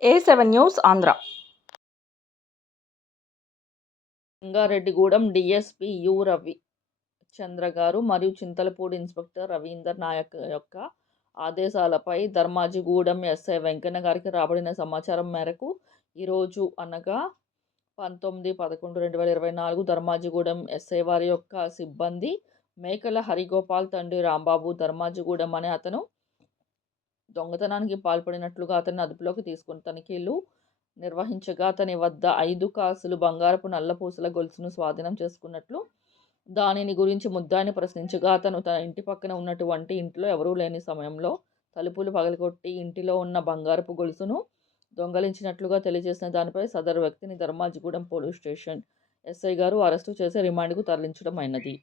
A7 news Andhra. Rangareddygudem DSP you. Ravichandra గారు మరియు Chintalapudi inspector Ravinder Naik యొక్క ఆదేశాలపై ధర్మాజిగూడెం ఎస్ఐ వెంకన్న గారికి రాబడిన సమాచారం మేరకు ఈరోజు అనగా 19/11/2024 ధర్మాజిగూడెం ఎస్ఐ వారి యొక్క సిబ్బంది మేకల హరిగోపాల్ తండ్రి రాంబాబు ధర్మాజిగూడెం అనే అతను దొంగతనానికి పాల్పడినట్లుగా అతన్ని అదుపులోకి తీసుకుని తనిఖీలు నిర్వహించగా అతని వద్ద 5 కాసులు బంగారపు నల్లపూసల గొలుసును స్వాధీనం చేసుకున్నట్లు, దానిని గురించి ముద్దాయిని ప్రశ్నించగా అతను తన ఇంటి పక్కన ఉన్నటువంటి ఇంట్లో ఎవరూ లేని సమయంలో తలుపులు పగలగొట్టి ఇంటిలో ఉన్న బంగారపు గొలుసును దొంగలించినట్లుగా తెలియజేసిన దానిపై సదరు వ్యక్తిని ధర్మాజిగూడెం పోలీస్ స్టేషన్ ఎస్ఐ గారు అరెస్టు చేసి రిమాండ్కు తరలించడం అయినది.